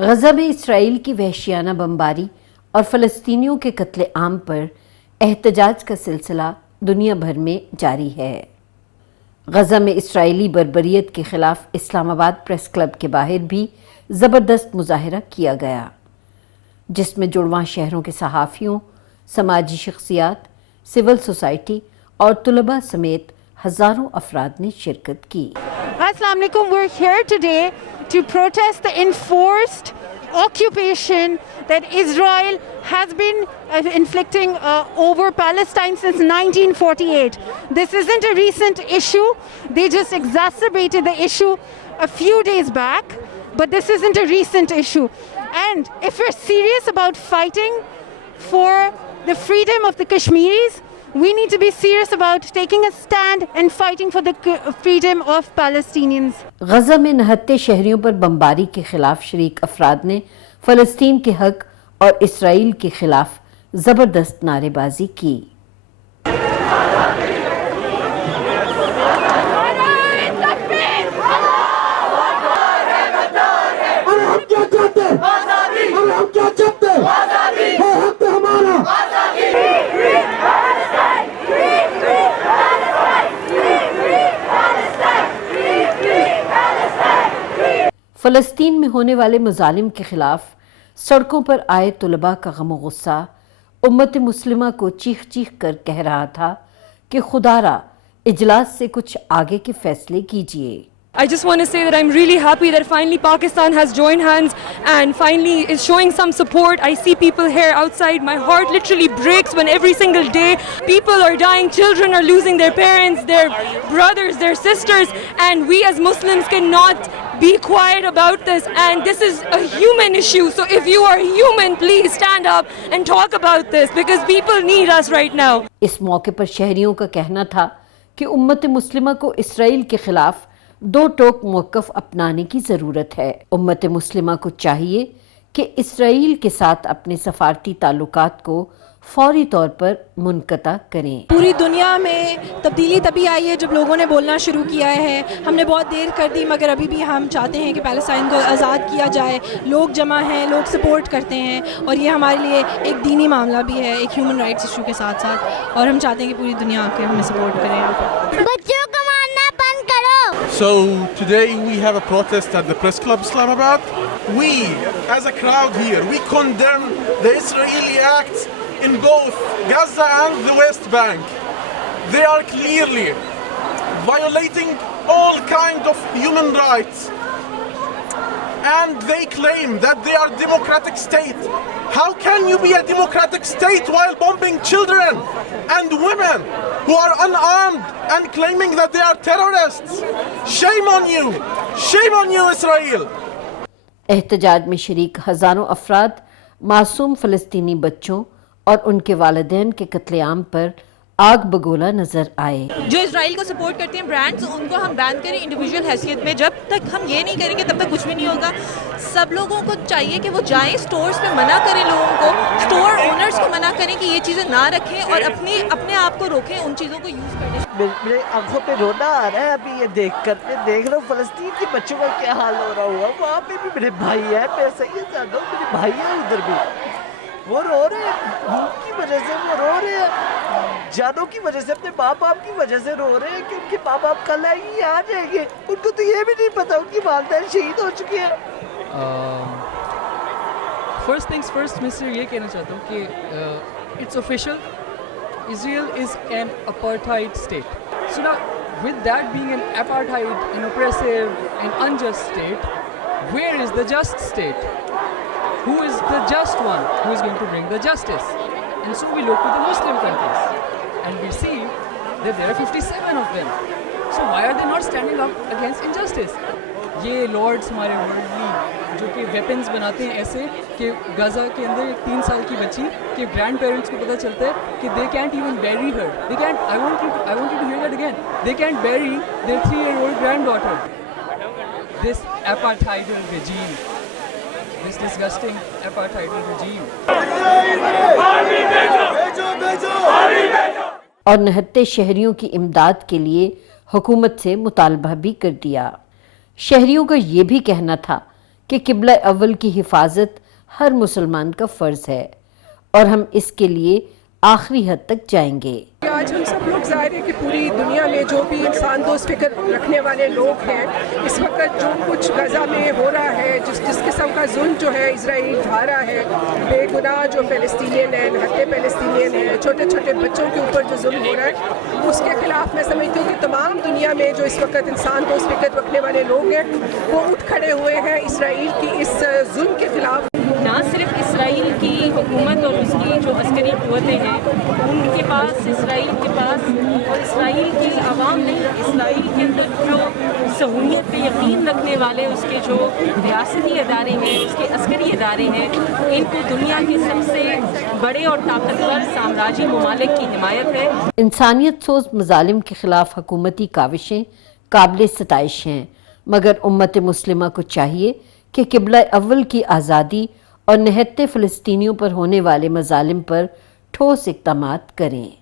गजा में इसराइल की वहशियाना बमबारी और फ़लस्तीनियों के कत्ले-आम पर एहतजाज का सिलसिला दुनिया भर में जारी है। गजा में इसराइली बर्बरियत के खिलाफ इस्लामाबाद प्रेस क्लब के बाहर भी ज़बरदस्त मुजाहरा किया गया, जिसमें जुड़वां शहरों के सहाफ़ियों, समाजी शख्सियात, सिविल सोसाइटी और तुलबा समेत हज़ारों अफराद ने शिरकत की। Assalamu alaikum. We're here today to protest the enforced occupation that Israel has been inflicting over Palestine since 1948. This isn't a recent issue. They just exacerbated the issue a few days back, but this isn't a recent issue. And if we're serious about fighting for the freedom of the Kashmiris, we need to be serious about taking a stand and fighting for the freedom of Palestinians. गजा में नहत्ते शहरियों पर बमबारी के खिलाफ शरीक अफराद ने फ़लस्तीन के हक और इसराइल के खिलाफ ज़बरदस्त नारेबाजी की। फ़लस्तीन में होने वाले मुजालिम के खिलाफ सड़कों पर आए तुलबा का गम गुस्सा उम्मत मुस्लिमा को चीख चीख कर कह रहा था कि खुदारा इजलास से कुछ आगे के फैसले कीजिए। I just want to say that I'm really happy that finally Pakistan has joined hands and finally is showing some support. I see people here outside. My heart literally breaks when every single day people are dying, children are losing their parents, their brothers, their sisters, and we as Muslims cannot be quiet about this, and this is a human issue. So if you are human, please stand up and talk about this because people need us right now. इस मौके पर शहरियों का कहना था कि उम्मत मुस्लिमा को इसराइल के खिलाफ दो टोक मौक़िफ़ अपनाने की ज़रूरत है। उम्मत मुस्लिमा को चाहिए कि इसराइल के साथ अपने सफारती ताल्लुकात को फौरी तौर पर मुनक़ता करें। पूरी दुनिया में तब्दीली तभी आई है जब लोगों ने बोलना शुरू किया है। हमने बहुत देर कर दी, मगर अभी भी हम चाहते हैं कि पैलेस्टाइन को आज़ाद किया जाए। लोग जमा हैं, लोग सपोर्ट करते हैं और ये हमारे लिए एक दीनी मामला भी है, एक ह्यूमन राइट्स इशू के साथ साथ, और हम चाहते हैं कि पूरी दुनिया आकर हमें सपोर्ट करें। बच्चों को मारना बंद करो। So today we have a protest at the Press Club Islamabad. We, as a crowd here, we condemn the Israeli acts in both Gaza and the West Bank. They are clearly violating all kinds of human rights. And they claim that they are a democratic state. How can you be a democratic state while bombing children and women who are unarmed and claiming that they are terrorists? Shame on you! Shame on you, Israel! एहतजाज में शरीक हज़ारों अफराद मासूम फ़लस्तीनी बच्चों और उनके वालिदैन के कत्लेआम पर आग बगोला नजर आए। जो इजराइल को सपोर्ट करते हैं ब्रांड्स, उनको हम बैन करें इंडिविजुअल हैसियत में। जब तक हम ये नहीं करेंगे तब तक कुछ भी नहीं होगा। सब लोगों को चाहिए कि वो जाएं स्टोर्स पे, मना करें लोगों को, स्टोर ओनर्स को मना करें कि ये चीज़ें ना रखें और अपने आप को रोकें उन चीज़ों को यूज़ करने। मेरे आंखों पे रोना आ रहा है अभी ये देख रहा हूँ फ़लस्तीन के बच्चों का क्या हाल हो रहा हुआ। वहाँ पे भी मेरे भाई है, मैं सही जानता हूँ, मेरे भाई है उधर भी, वो रो रहे हैं भूख की वजह से, वो रो रहे हैं जानों की वजह से, अपने माँ बाप की वजह से रो रहे हैं कि उनके माँ बाप कल आएंगे, आ जाएंगे। उनको तो ये भी नहीं पता उनकी वालिदैन शहीद हो चुकी है। फर्स्ट थिंग्स फर्स्ट, मैं सिर्फ ये कहना चाहता हूँ कि it's official, Israel is an apartheid state. So now, with that being an apartheid, an oppressive, an unjust state, where is the just state? Who is the just one who is going to bring the justice? And so we look to the Muslim countries and we see that there are 57 of them. So why are they not standing up against injustice? ये Lord's हमारे worldly जो कि weapons बनाते हैं ऐसे कि Gaza के अंदर एक 3 साल की बच्ची के ग्रैंड पेरेंट्स को पता चलता है कि they can't even bury her, they can't, I want you to hear that again, they can't bury their 3-year-old granddaughter. This apartheid regime, this disgusting apartheid regime. और नहत्ते शहरियों की इमदाद के लिए हुकूमत से मुतालबा भी कर दिया। शहरियों का ये भी कहना था कि किबला अव्वल की हिफाजत हर मुसलमान का फ़र्ज़ है और हम इसके लिए आखिरी हद तक जाएंगे। आज हम सब लोग ज़ाहिर है कि पूरी दुनिया में जो भी इंसान दोस्त फिक्र रखने वाले लोग हैं, इस वक्त जो कुछ गज़ा में हो रहा है, जिस किस्म का जुल्म जो है इजराइल ढा रहा है, बेगुनाह जो फ़लस्तीनियन हैं, हत्या फ़लस्तीनियन हैं, छोटे छोटे बच्चों के ऊपर जो जुल्म हो रहा है, उसके खिलाफ मैं समझती हूँ कि तमाम दुनिया में जो इस वक्त इंसान दोस्त फिक्र रखने वाले लोग हैं वो उठ खड़े हुए हैं इसराइल की इस जुल्म के खिलाफ। ना सिर्फ इसराइल की हुकूमत और उसकी जो अस्करी क़ुव्वतें हैं उनके पास, इसराइल के पास और इसराइल की आवाम ने इसराइल के अंदर जो सहूलियत पे यकीन रखने वाले उसके जो रियासती अदारे हैं, उसके अस्करी अदारे हैं, इनको दुनिया के सबसे बड़े और ताकतवर साम्राज्यी ममालिक की हिमायत है। इंसानियत सोज मज़ालिम के ख़िलाफ़ हुकूमती काविशें काबिल सताइश हैं, मगर उम्मत मुस्लिमा को चाहिए कि किबला अव्वल की आज़ादी और निहत्ते फ़लस्तीनियों पर होने वाले मज़ालिम पर ठोस इक़दामात करें।